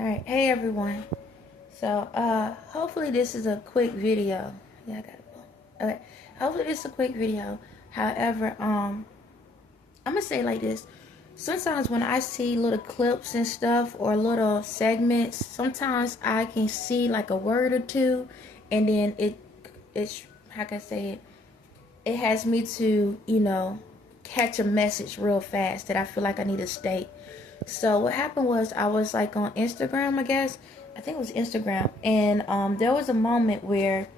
Alright, hey everyone. So, hopefully this is a quick video. Yeah, I got it. Okay, hopefully this is a quick video. However, I'm gonna say it like this. Sometimes when I see little clips and stuff or little segments, sometimes I can see like a word or two, and then it's how can I say it? It has me to, catch a message real fast that I feel like I need to state. So what happened was I was like on Instagram, I guess. I think it was Instagram. And there was a moment where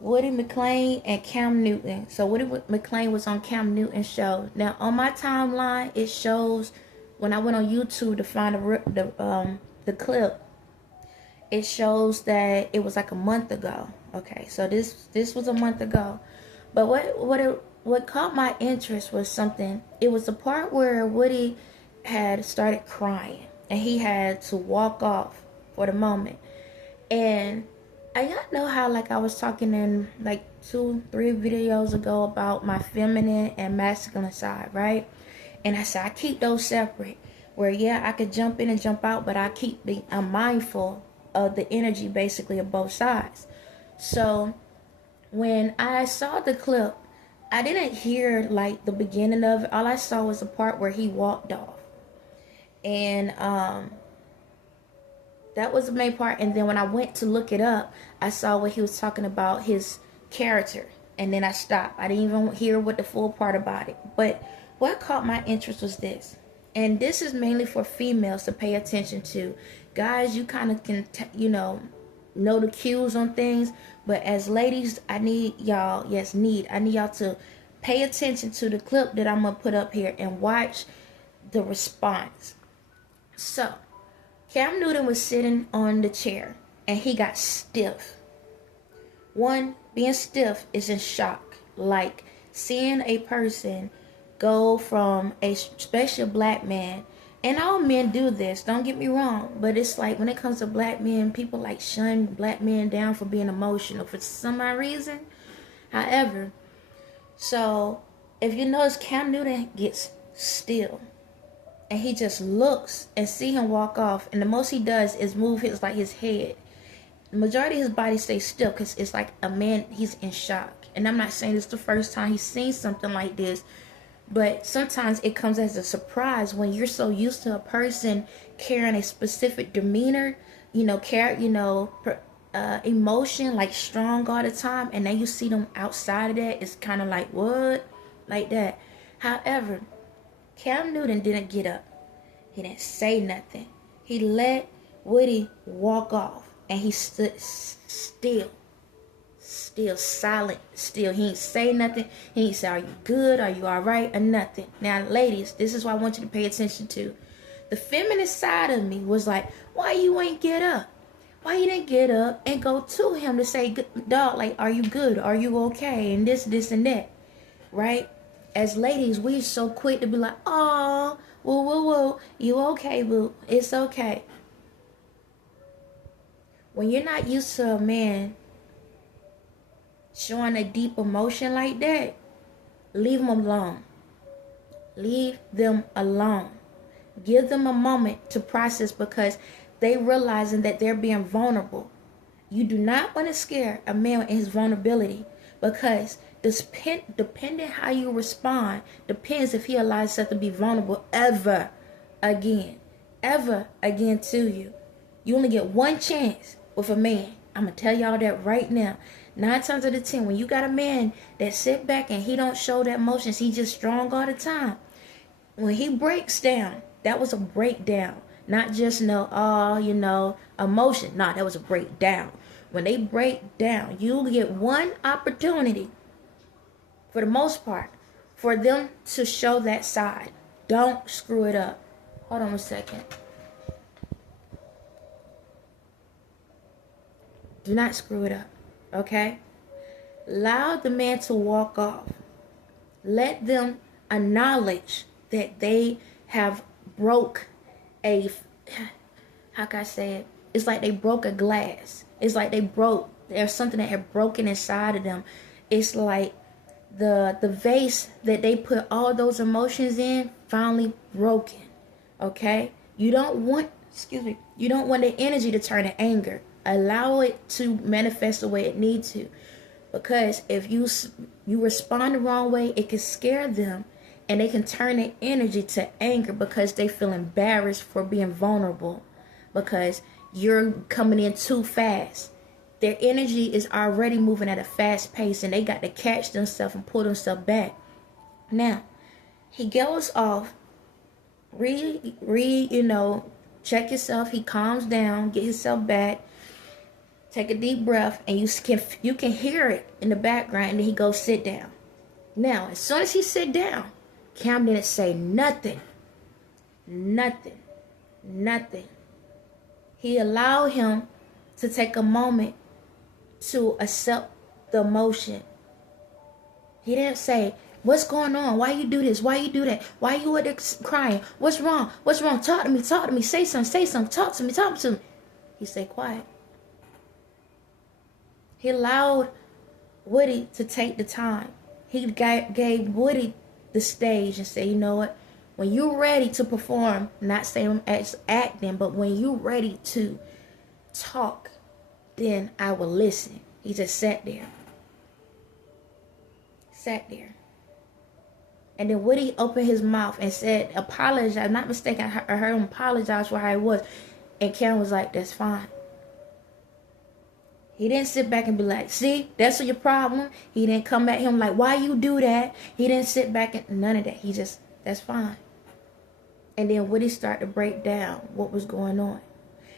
Woody McClain and Cam Newton. So Woody McClain was on Cam Newton's show. Now on my timeline, it shows when I went on YouTube to find the clip. It shows that it was like a month ago. Okay, so this was a month ago. But what caught my interest was something. It was the part where Woody had started crying and he had to walk off for the moment. And y'all know how like I was talking in like 2-3 videos ago about my feminine and masculine side, right? And I said I keep those separate. Where yeah, I could jump in and jump out, but I'm mindful of the energy basically of both sides. So when I saw the clip, I didn't hear like the beginning of it. All I saw was the part where he walked off. And that was the main part. And then when I went to look it up, I saw what he was talking about, his character. And then I stopped. I didn't even hear what the full part about it. But what caught my interest was this. And this is mainly for females to pay attention to. Guys, you kind of can, know the cues on things. But as ladies, I need y'all to pay attention to the clip that I'm going to put up here and watch the response. So, Cam Newton was sitting on the chair and he got stiff. One, being stiff is in shock. Like seeing a person go from especially a black man, and all men do this, don't get me wrong, but it's like when it comes to black men, people like shun black men down for being emotional for some odd reason. However, so if you notice, Cam Newton gets still. And he just looks and see him walk off. And the most he does is move his head. The majority of his body stays still because it's like a man, he's in shock. And I'm not saying this is the first time he's seen something like this. But sometimes it comes as a surprise when you're so used to a person carrying a specific demeanor, emotion, like strong all the time. And then you see them outside of that. It's kind of like, what? Like that. However, Cam Newton didn't get up. He didn't say nothing. He let Woody walk off. And he stood still, silent, still. He ain't say nothing. He ain't say, are you good? Are you all right? Or nothing. Now, ladies, this is what I want you to pay attention to. The feminist side of me was like, why you ain't get up? Why you didn't get up and go to him to say, dog, like, are you good? Are you okay? And this, and that. Right? As ladies, we're so quick to be like, oh, whoa, you okay, boo? It's okay. When you're not used to a man showing a deep emotion like that, leave them alone. Leave them alone. Give them a moment to process because they realizing that they're being vulnerable. You do not want to scare a man in his vulnerability because depending how you respond depends if he allows himself to be vulnerable ever again to you. You only get one chance with a man. I'm gonna tell y'all that right now. 9 times out of 10, when you got a man that sit back and he don't show that emotions, he just strong all the time. When he breaks down, that was a breakdown, not just emotion. Nah, that was a breakdown. When they break down, you get one opportunity, for the most part, for them to show that side. Don't screw it up. Hold on a second. Do not screw it up, okay? Allow the man to walk off. Let them acknowledge that they have broke how can I say it? It's like they broke a glass. It's like there's something that had broken inside of them. It's like the vase that they put all those emotions in finally broken. Okay? You don't want excuse me, you don't want the energy to turn to anger. Allow it to manifest the way it needs to. Because if you respond the wrong way, it can scare them, and they can turn their energy to anger because they feel embarrassed for being vulnerable, because you're coming in too fast. Their energy is already moving at a fast pace, and they got to catch themselves and pull themselves back. Now, he goes off, check yourself. He calms down, get himself back, take a deep breath, and you can hear it in the background, and then he goes sit down. Now, as soon as he sit down, Cam didn't say nothing. Nothing. He allowed him to take a moment to accept the emotion. He didn't say, what's going on? Why you do this? Why you do that? Why you crying? What's wrong? What's wrong? Talk to me. Say something. Talk to me. He stayed quiet. He allowed Woody to take the time. He gave Woody the stage and said, you know what? When you're ready to perform, not saying as acting, but when you're ready to talk, then I will listen. He just sat there. And then Woody opened his mouth and said, apologize. I'm not mistaken. I heard him apologize for how it was. And Karen was like, that's fine. He didn't sit back and be like, see, that's your problem. He didn't come at him like, why you do that? He didn't sit back and none of that. He just, that's fine. And then Woody started to break down what was going on.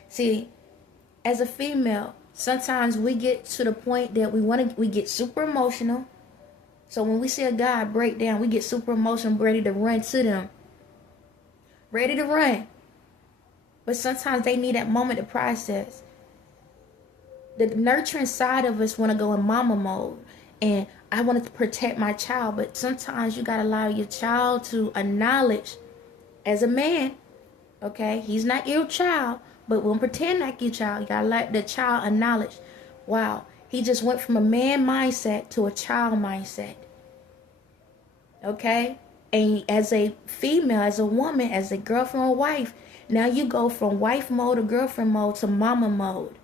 See, as a female, sometimes we get to the point that we get super emotional. So when we see a guy break down, we get super emotional, ready to run to them. Ready to run. But sometimes they need that moment to process. The nurturing side of us want to go in mama mode. And I want to protect my child. But sometimes you got to allow your child to acknowledge, as a man, okay, he's not your child, but we'll pretend like your child. You got to let the child acknowledge, wow, he just went from a man mindset to a child mindset. Okay? And as a female, as a woman, as a girlfriend or wife, now you go from wife mode or girlfriend mode to mama mode.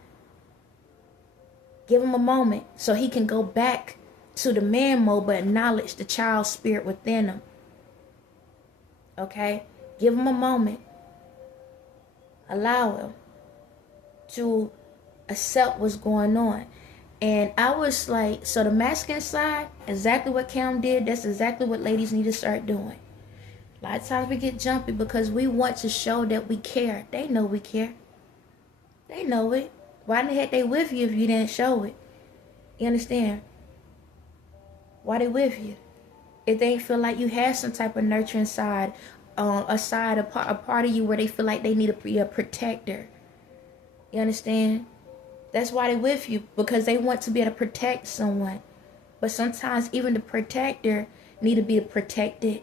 Give him a moment so he can go back to the man mode, but acknowledge the child spirit within him. Okay? Give him a moment. Allow him to accept what's going on. And I was like, so the masculine side, exactly what Cam did, that's exactly what ladies need to start doing. A lot of times we get jumpy because we want to show that we care. They know we care. They know it. Why the heck they with you if you didn't show it? You understand? Why they with you? If they feel like you have some type of nurturing side, a part of you where they feel like they need to be a protector. You understand? That's why they with you, because they want to be able to protect someone. But sometimes even the protector need to be protected.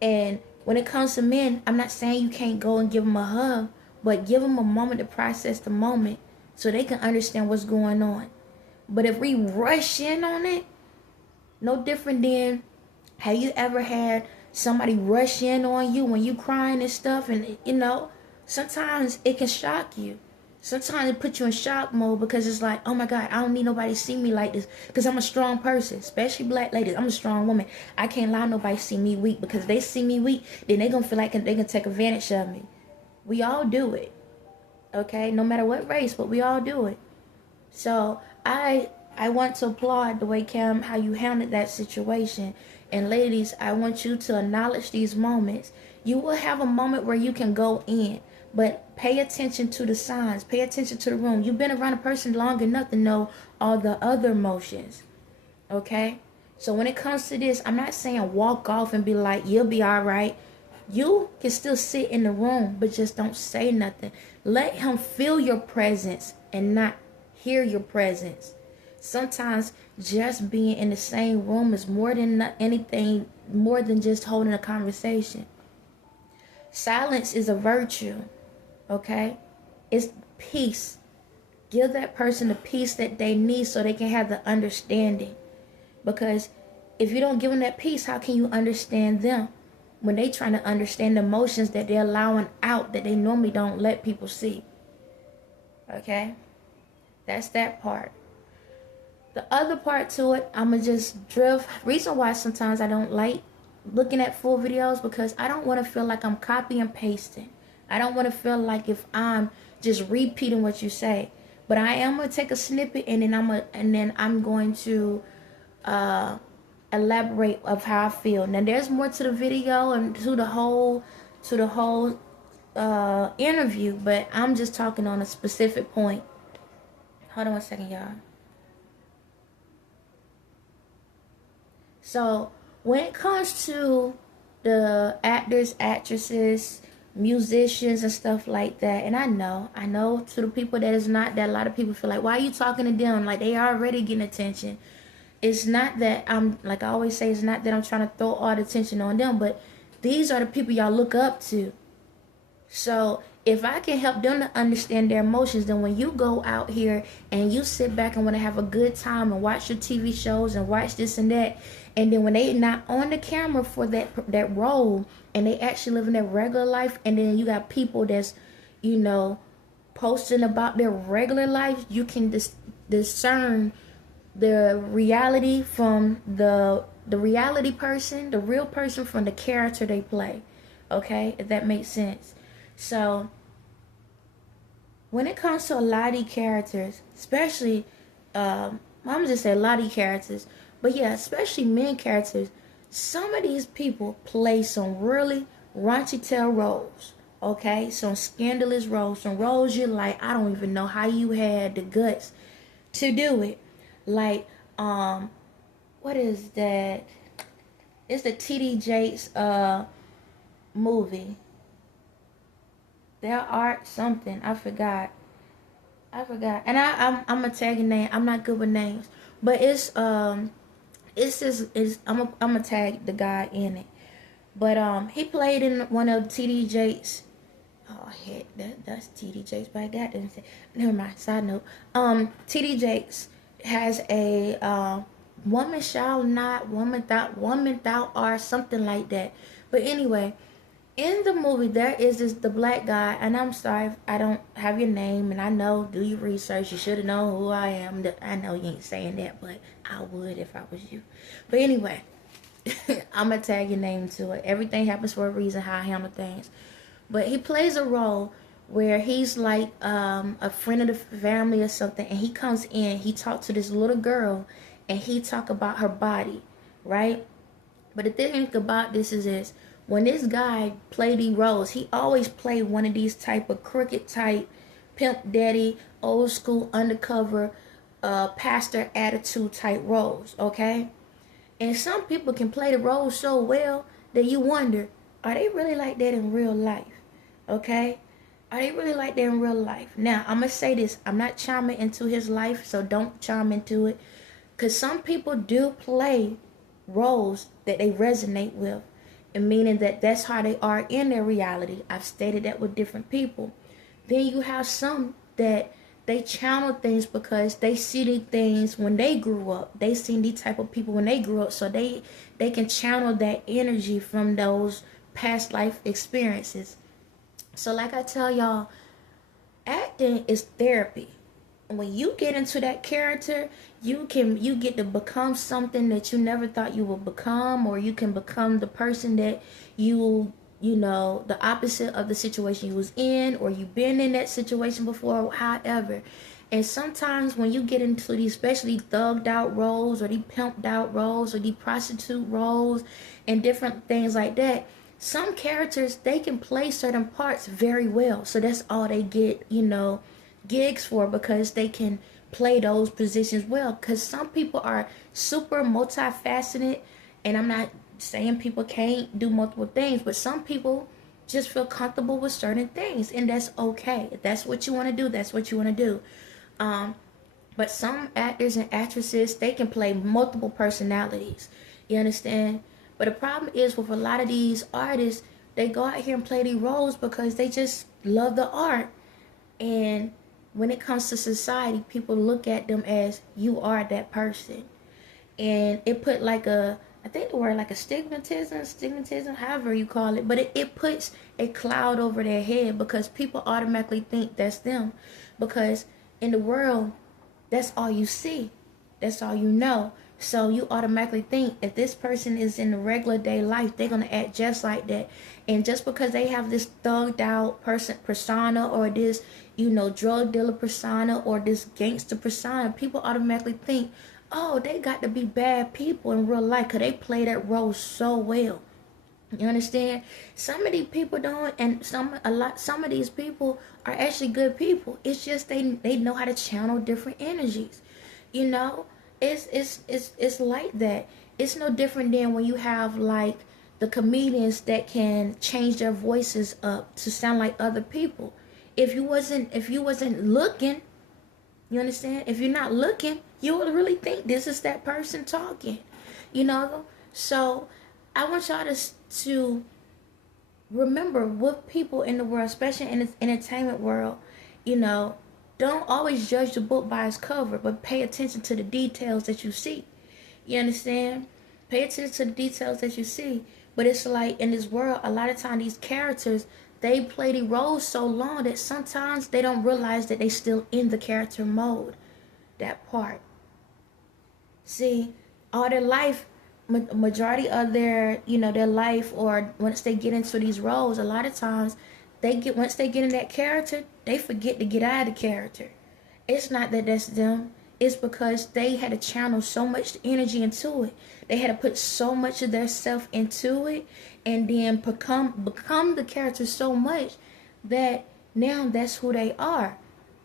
And when it comes to men, I'm not saying you can't go and give them a hug, but give them a moment to process the moment so they can understand what's going on. But if we rush in on it, no different than, have you ever had somebody rush in on you when you crying and stuff? And, sometimes it can shock you. Sometimes it puts you in shock mode because it's like, oh my God, I don't need nobody to see me like this because I'm a strong person, especially black ladies. I'm a strong woman. I can't allow nobody to see me weak, because if they see me weak, then they're going to feel like they can take advantage of me. We all do it, okay? No matter what race, but we all do it. So I want to applaud the way, Cam, how you handled that situation. And ladies, I want you to acknowledge these moments. You will have a moment where you can go in, but pay attention to the signs. Pay attention to the room. You've been around a person long enough to know all the other emotions, okay? So when it comes to this, I'm not saying walk off and be like, you'll be all right. You can still sit in the room, but just don't say nothing. Let him feel your presence and not hear your presence. Sometimes just being in the same room is more than anything, more than just holding a conversation. Silence is a virtue, okay? It's peace. Give that person the peace that they need so they can have the understanding. Because if you don't give them that peace, how can you understand them? when they trying to understand the emotions that they're allowing out that they normally don't let people see. Okay? That's that part. The other part to it, I'ma just drift. Reason why sometimes I don't like looking at full videos, because I don't want to feel like I'm copy and pasting. I don't want to feel like if I'm just repeating what you say. But I am gonna take a snippet, and then I'm going to elaborate of how I feel. Now there's more to the video and to the whole interview, but I'm just talking on a specific point. Hold on one second, y'all. So when it comes to the actors, actresses, musicians, and stuff like that, and I know to the people that is not, that a lot of people feel like, why are you talking to them? Like, they already getting attention. It's not that I'm, like I always say, it's not that I'm trying to throw all the attention on them, but these are the people y'all look up to. So if I can help them to understand their emotions, then when you go out here and you sit back and want to have a good time and watch your TV shows and watch this and that, and then when they not on the camera for that role, and they actually living their regular life, and then you got people that's, you know, posting about their regular life, you can discern the reality from the reality person, the real person, from the character they play. Okay, if that makes sense. So when it comes to a lot of these characters, especially I'm gonna just say a lot of these characters, but yeah, especially men characters, some of these people play some really raunchy tail roles. Okay, some scandalous roles, some roles you're like, I don't even know how you had the guts to do it. Like, what is that? It's the T.D. Jakes movie. There are something, I forgot, and I'm gonna tag your name. I'm not good with names, but it's just I'm gonna tag the guy in it. But he played in one of T.D. Jakes. Oh heck, that's T.D. Jakes, but I got them. Never mind. Side note. T.D. Jakes has a woman shall not, woman thou art, something like that. But anyway, in the movie there is the black guy, and I'm sorry if I don't have your name, and I know, do your research, you should have known who I am. I know you ain't saying that, but I would if I was you. But anyway, I'm gonna tag your name to it. Everything happens for a reason, how I handle things. But he plays a role where he's like a friend of the family or something, and he comes in, he talks to this little girl, and he talk about her body, right? But the thing about this is this: when this guy played these roles, he always played one of these type of crooked type, pimp daddy, old school undercover, pastor attitude type roles, okay? And some people can play the role so well that you wonder, are they really like that in real life? Okay? Are they really like that in real life? Now, I'm going to say this. I'm not chiming into his life, so don't chime into it. Because some people do play roles that they resonate with, and meaning that that's how they are in their reality. I've stated that with different people. Then you have some that they channel things because they see these things when they grew up. They seen these type of people when they grew up, so they can channel that energy from those past life experiences. So like I tell y'all, acting is therapy. And when you get into that character, you get to become something that you never thought you would become, or you can become the person that you know, the opposite of the situation you was in, or you've been in that situation before, however. And sometimes when you get into these especially thugged out roles, or these pimped out roles, or these prostitute roles, and different things like that, some characters, they can play certain parts very well. So that's all they get, you know, gigs for, because they can play those positions well. Because some people are super multifaceted, and I'm not saying people can't do multiple things, but some people just feel comfortable with certain things, and that's okay. If that's what you want to do, that's what you want to do. But some actors and actresses, they can play multiple personalities. You understand? But the problem is with a lot of these artists, they go out here and play these roles because they just love the art. And when it comes to society, people look at them as, you are that person. And it put like a I think the word like a stigmatism, however you call it, but it puts a cloud over their head because people automatically think that's them. Because in the world, that's all you see. That's all you know. So you automatically think if this person is in the regular day life, they're gonna act just like that. And just because they have this thugged out persona or this, drug dealer persona or this gangster persona, people automatically think, oh, they got to be bad people in real life because they play that role so well. You understand? Some of these people don't, and some of these people are actually good people. It's just they know how to channel different energies. You know, it's like that. It's no different than when you have like the comedians that can change their voices up to sound like other people. If you wasn't looking, you understand? If you're not looking, you would really think this is that person talking. You know? So I want y'all to remember what people in the world, especially in the entertainment world, don't always judge the book by its cover, but pay attention to the details that you see. You understand? Pay attention to the details that you see. But it's like in this world, a lot of times these characters, they play the roles so long that sometimes they don't realize that they still in the character mode. That part. See, all their life, majority of their, their life, or once they get into these roles, a lot of times once they get in that character, they forget to get out of the character. It's not that that's them. It's because they had to channel so much energy into it. They had to put so much of their self into it, and then become the character so much that now that's who they are.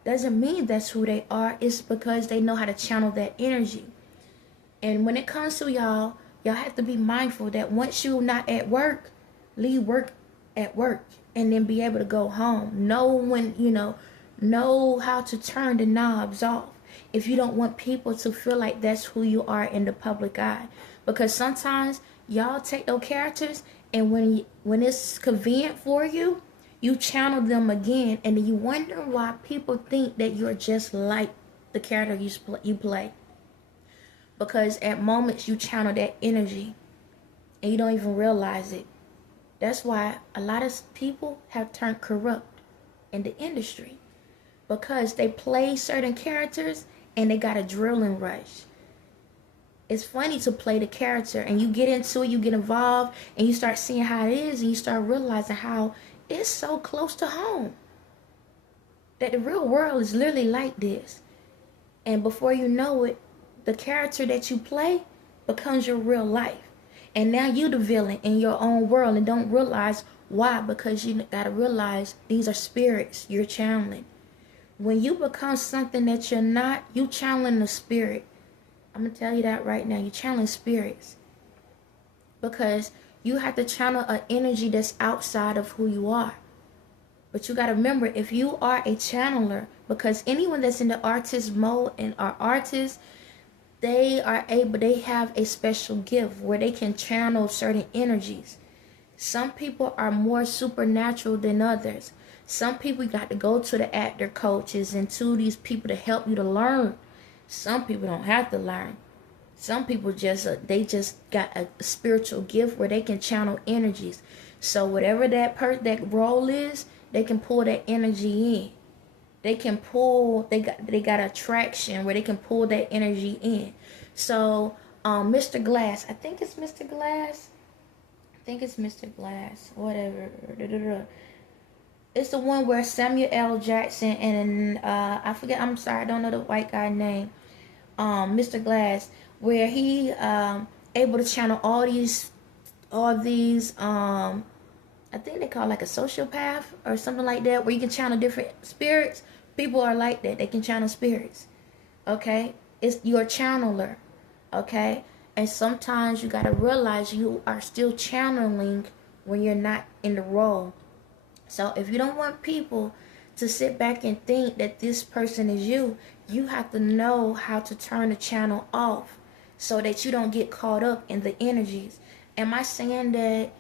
Doesn't mean that's who they are. It's because they know how to channel that energy. And when it comes to y'all have to be mindful that once you're not at work, leave work at work and then be able to go home. Know how to turn the knobs off if you don't want people to feel like that's who you are in the public eye. Because sometimes y'all take those characters, and when it's convenient for you, you channel them again, and then you wonder why people think that you're just like the character you play. Because at moments you channel that energy and you don't even realize it. That's why a lot of people have turned corrupt in the industry, because they play certain characters and they got a drilling rush. It's funny to play the character and you get into it, you get involved, and you start seeing how it is, and you start realizing how it's so close to home. That the real world is literally like this. And before you know it, the character that you play becomes your real life. And now you the villain in your own world and don't realize why. Because you gotta realize these are spirits you're channeling. When you become something that you're not, you channeling the spirit. I'm gonna tell you that right now. You're channeling spirits. Because you have to channel an energy that's outside of who you are. But you gotta remember, if you are a channeler, because anyone that's in the artist mode and are artists, they have a special gift where they can channel certain energies. Some people are more supernatural than others. Some people, you got to go to the actor coaches and to these people to help you to learn. Some people don't have to learn. Some people just got a spiritual gift where they can channel energies. So whatever that role is, they can pull that energy in. They got attraction where they can pull that energy in. So Mr. Glass, I think it's Mr. Glass. Whatever. It's the one where Samuel L. Jackson and I forget. I'm sorry, I don't know the white guy name. Mr. Glass, where he able to channel all these. I think they call it like a sociopath or something like that, where you can channel different spirits. People are like that. They can channel spirits. Okay? You're a channeler. Okay? And sometimes you got to realize you are still channeling when you're not in the role. So if you don't want people to sit back and think that this person is you, you have to know how to turn the channel off so that you don't get caught up in the energies. Am I saying that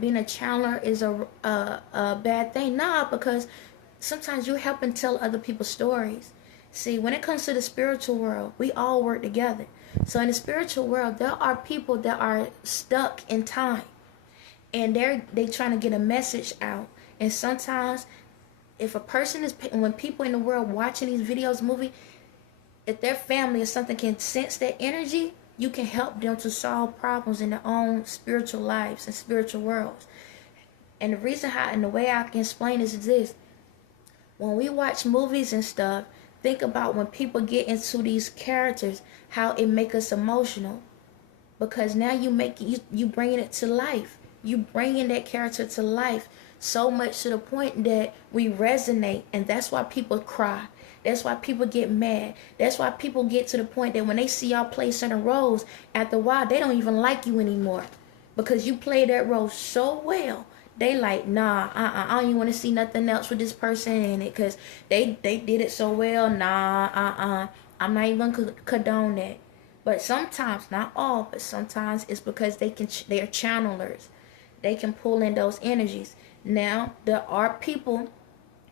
being a channeler is a bad thing? Nah, because sometimes you're helping tell other people's stories. See, when it comes to the spiritual world, we all work together. So in the spiritual world, there are people that are stuck in time, and they trying to get a message out. And sometimes, if a person is, when people in the world watching these videos, movie, if their family or something can sense that energy, you can help them to solve problems in their own spiritual lives and spiritual worlds. And the reason how, and the way I can explain this is this: when we watch movies and stuff, think about when people get into these characters, how it make us emotional, because now you bringing it to life. You bringing that character to life so much to the point that we resonate, and that's why people cry. That's why people get mad. That's why people get to the point that when they see y'all play certain roles, after a while they don't even like you anymore, because you play that role so well. They like, nah, I don't even want to see nothing else with this person in it, because they did it so well. Nah, I'm not even gonna condone that. But sometimes, not all, but sometimes it's because they're channelers. They can pull in those energies. Now, there are people,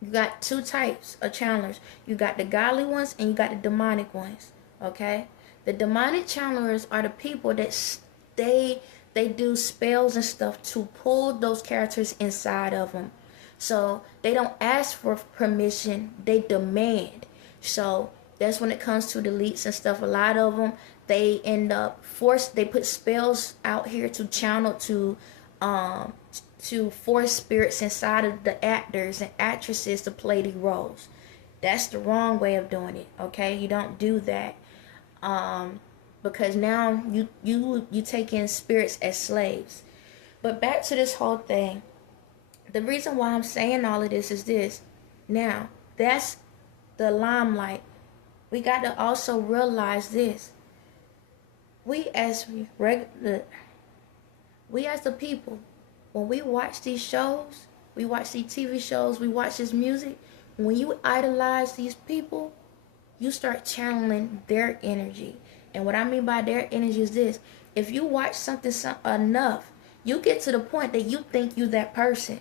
you got two types of channelers. You got the godly ones and you got the demonic ones. Okay? The demonic channelers are the people that they do spells and stuff to pull those characters inside of them. So they don't ask for permission, they demand. So that's when it comes to the elites and stuff. A lot of them, they end up they put spells out here to channel, to force spirits inside of the actors and actresses to play the roles. That's the wrong way of doing it. Okay, you don't do that, because now you take in spirits as slaves. But back to this whole thing. The reason why I'm saying all of this is this. Now, that's the limelight. We got to also realize this. We as the people, when we watch these shows, we watch these TV shows, we watch this music, when you idolize these people, you start channeling their energy. And what I mean by their energy is this: if you watch something enough, you get to the point that you think you that person.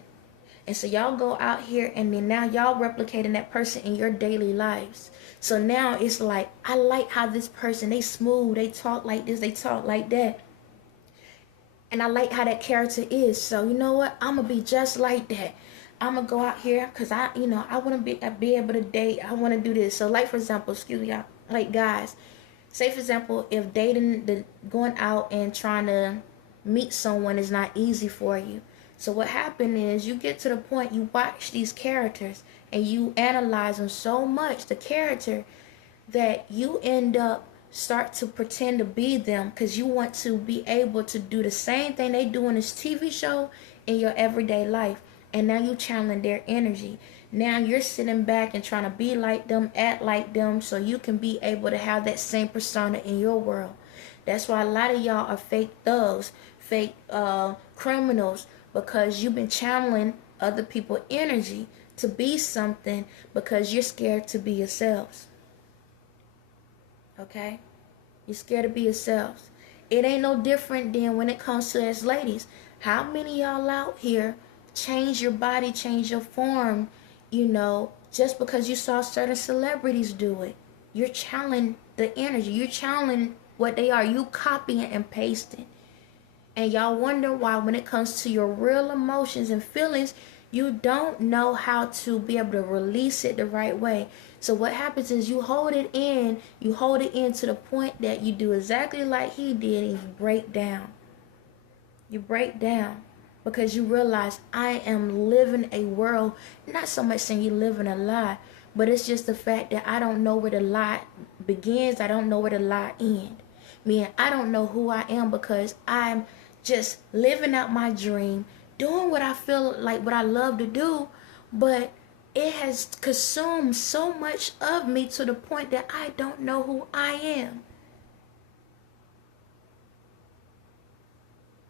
And so y'all go out here, and then now y'all replicating that person in your daily lives. So now it's like, I like how this person, they smooth, they talk like this, they talk like that. And I like how that character is. So you know what? I'm going to be just like that. I'm going to go out here because I want to be able to date. I want to do this. So like, for example, excuse me, like guys, say for example, if going out and trying to meet someone is not easy for you. So what happened is, you get to the point, you watch these characters and you analyze them so much, the character, that you end up start to pretend to be them, because you want to be able to do the same thing they do in this TV show in your everyday life. And now you channeling their energy. Now you're sitting back and trying to be like them, act like them, so you can be able to have that same persona in your world. That's why a lot of y'all are fake thugs, fake criminals, because you've been channeling other people's energy to be something because you're scared to be yourselves. Okay? You're scared to be yourselves. It ain't no different than when it comes to us ladies. How many y'all out here change your body, change your form, just because you saw certain celebrities do it? You're channeling the energy. You're channeling what they are. You copying and pasting. And y'all wonder why when it comes to your real emotions and feelings, you don't know how to be able to release it the right way. So what happens is, you hold it in to the point that you do exactly like he did, and you break down. You break down because you realize, I am living a world, not so much saying you're living a lie, but it's just the fact that I don't know where the lie begins. I don't know where the lie ends. Meaning, I don't know who I am, because I'm just living out my dream, doing what I feel like, what I love to do, but it has consumed so much of me to the point that I don't know who I am.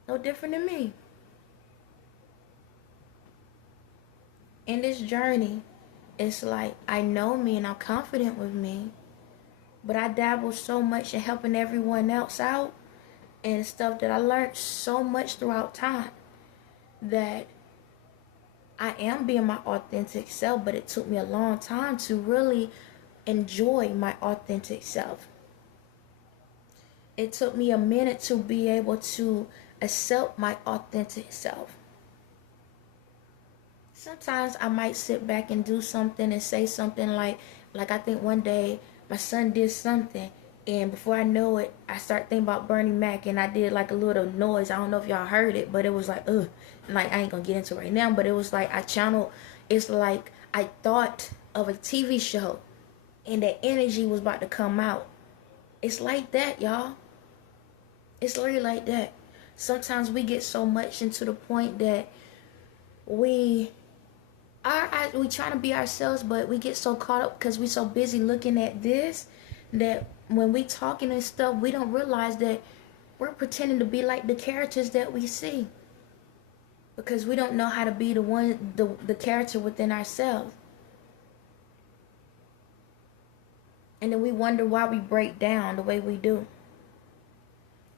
No different than me. In this journey, it's like, I know me and I'm confident with me, but I dabble so much in helping everyone else out and stuff that I learned so much throughout time, that I am being my authentic self, but it took me a long time to really enjoy my authentic self. It took me a minute to be able to accept my authentic self. Sometimes I might sit back and do something and say something like I think one day my son did something, and before I know it, I start thinking about Bernie Mac, and I did like a little noise. I don't know if y'all heard it, but it was like, ugh. Like, I ain't gonna get into it right now, but it was like I channeled, it's like I thought of a TV show, and that energy was about to come out. It's like that, y'all. It's literally like that. Sometimes we get so much into the point that we trying to be ourselves, but we get so caught up because we so busy looking at this that when we talking and stuff, we don't realize that we're pretending to be like the characters that we see, because we don't know how to be the character within ourselves. And then we wonder why we break down the way we do.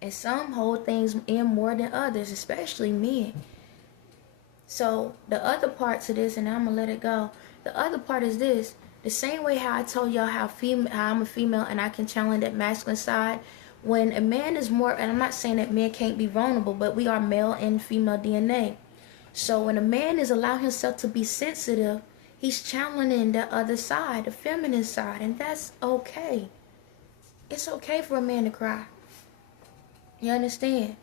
And some hold things in more than others, especially men. So the other part to this, and I'm gonna let it go. The other part is this: the same way how I told y'all how I'm a female and I can challenge that masculine side. When a man is more, and I'm not saying that men can't be vulnerable, but we are male and female DNA. So when a man is allowing himself to be sensitive, he's challenging the other side, the feminine side, and that's okay. It's okay for a man to cry. You understand?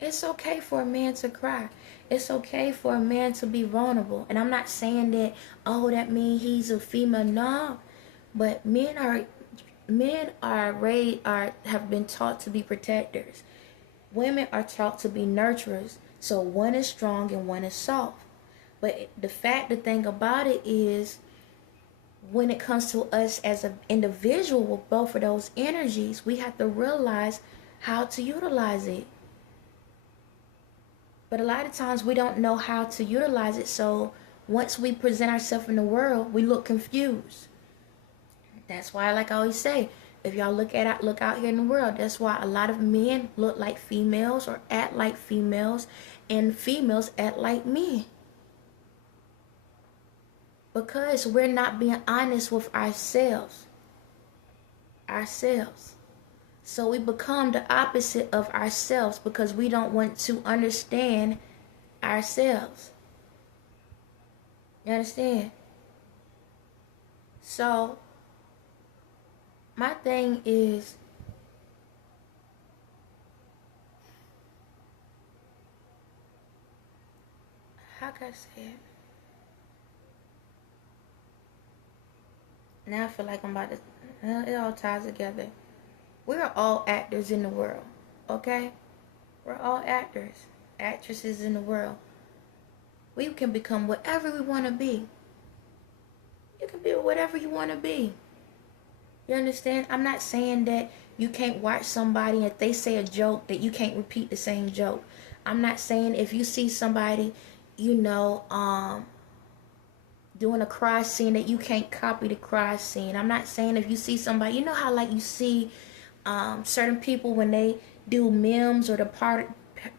It's okay for a man to cry. It's okay for a man to be vulnerable. And I'm not saying that, oh, that means he's a female. No. But men have been taught to be protectors. Women are taught to be nurturers. So one is strong and one is soft. But the thing about it is, when it comes to us as an individual with both of those energies, we have to realize how to utilize it. But a lot of times we don't know how to utilize it. So once we present ourselves in the world, we look confused. That's why, like I always say, if y'all look out here in the world, that's why a lot of men look like females or act like females, and females act like men. Because we're not being honest with ourselves. So we become the opposite of ourselves because we don't want to understand ourselves. You understand? So my thing is, how can I say it? Now I feel like I'm about to, it all ties together. We're all actors in the world, okay? We're all actors, actresses in the world. We can become whatever we want to be. You can be whatever you want to be. You understand? I'm not saying that you can't watch somebody and if they say a joke that you can't repeat the same joke. I'm not saying if you see somebody, doing a cry scene that you can't copy the cry scene. I'm not saying if you see somebody, you know how like you see certain people when they do memes or the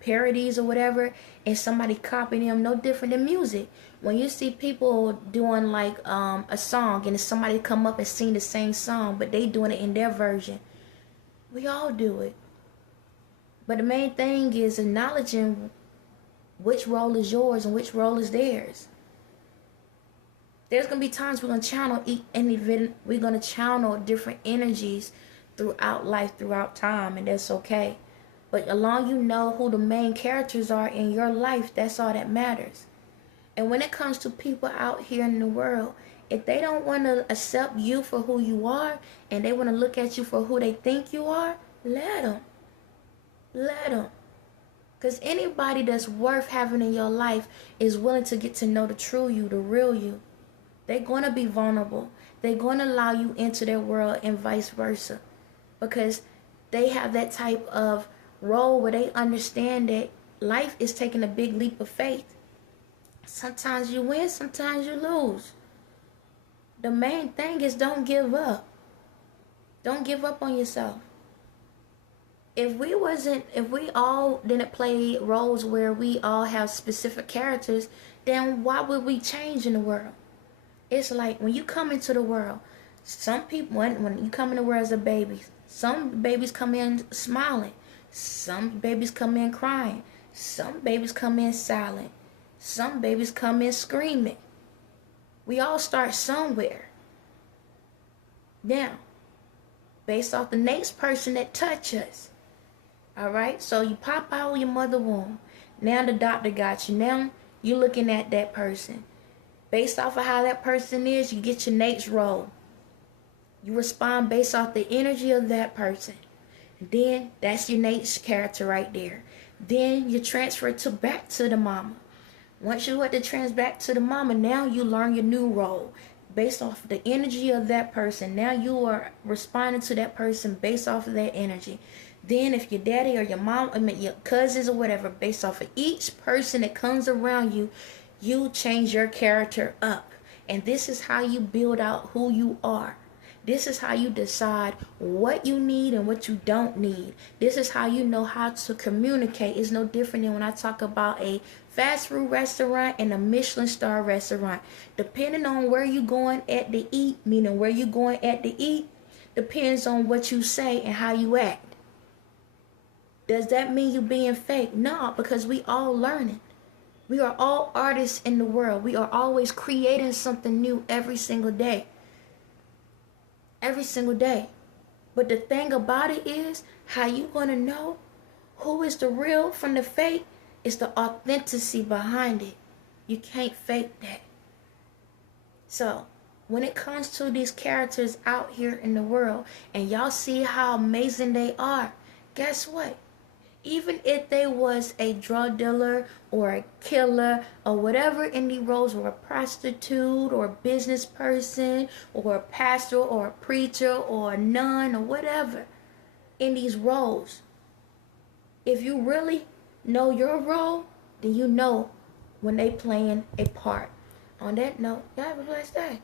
parodies or whatever, and somebody copying them, no different than music. When you see people doing like a song and somebody come up and sing the same song, but they doing it in their version, we all do it. But the main thing is acknowledging which role is yours and which role is theirs. There's gonna be times we're gonna channel we're gonna channel different energies throughout life, throughout time, and that's okay. But as long as you know who the main characters are in your life, that's all that matters. And when it comes to people out here in the world, if they don't want to accept you for who you are, and they want to look at you for who they think you are, let them. Let them. Because anybody that's worth having in your life is willing to get to know the true you, the real you. They're going to be vulnerable. They're going to allow you into their world and vice versa. Because they have that type of role where they understand that life is taking a big leap of faith. Sometimes you win, sometimes you lose. The main thing is don't give up. Don't give up on yourself. If we all didn't play roles where we all have specific characters, then why would we change in the world? It's like when you come into the world, some people, when you come in the world as a baby, Some babies come in smiling. Some babies come in crying. Some babies come in silent. Some babies come in screaming. We all start somewhere. Now, based off the next person that touch us. All right? So you pop out of your mother womb. Now the doctor got you. Now you're looking at that person. Based off of how that person is, you get your next role. You respond based off the energy of that person. Then that's your next character right there. Then you transfer back to the mama. Once you back to the mama, now you learn your new role based off the energy of that person. Now you are responding to that person based off of that energy. Then if your daddy or your mom, your cousins or whatever, based off of each person that comes around you, you change your character up. And this is how you build out who you are. This is how you decide what you need and what you don't need. This is how you know how to communicate. It's no different than when I talk about a fast food restaurant and a Michelin star restaurant. Depending on where you're going at to eat, meaning where you're going at to eat, depends on what you say and how you act. Does that mean you being fake? No, because we all learning. We are all artists in the world. We are always creating something new every single day. Every single day. But the thing about it is, how you going to know who is the real from the fake is the authenticity behind it. You can't fake that. So, when it comes to these characters out here in the world, and y'all see how amazing they are, guess what? Even if they was a drug dealer or a killer or whatever in the roles, or a prostitute or a business person or a pastor or a preacher or a nun or whatever in these roles, if you really know your role, then you know when they playing a part. On that note, y'all have a blessed day.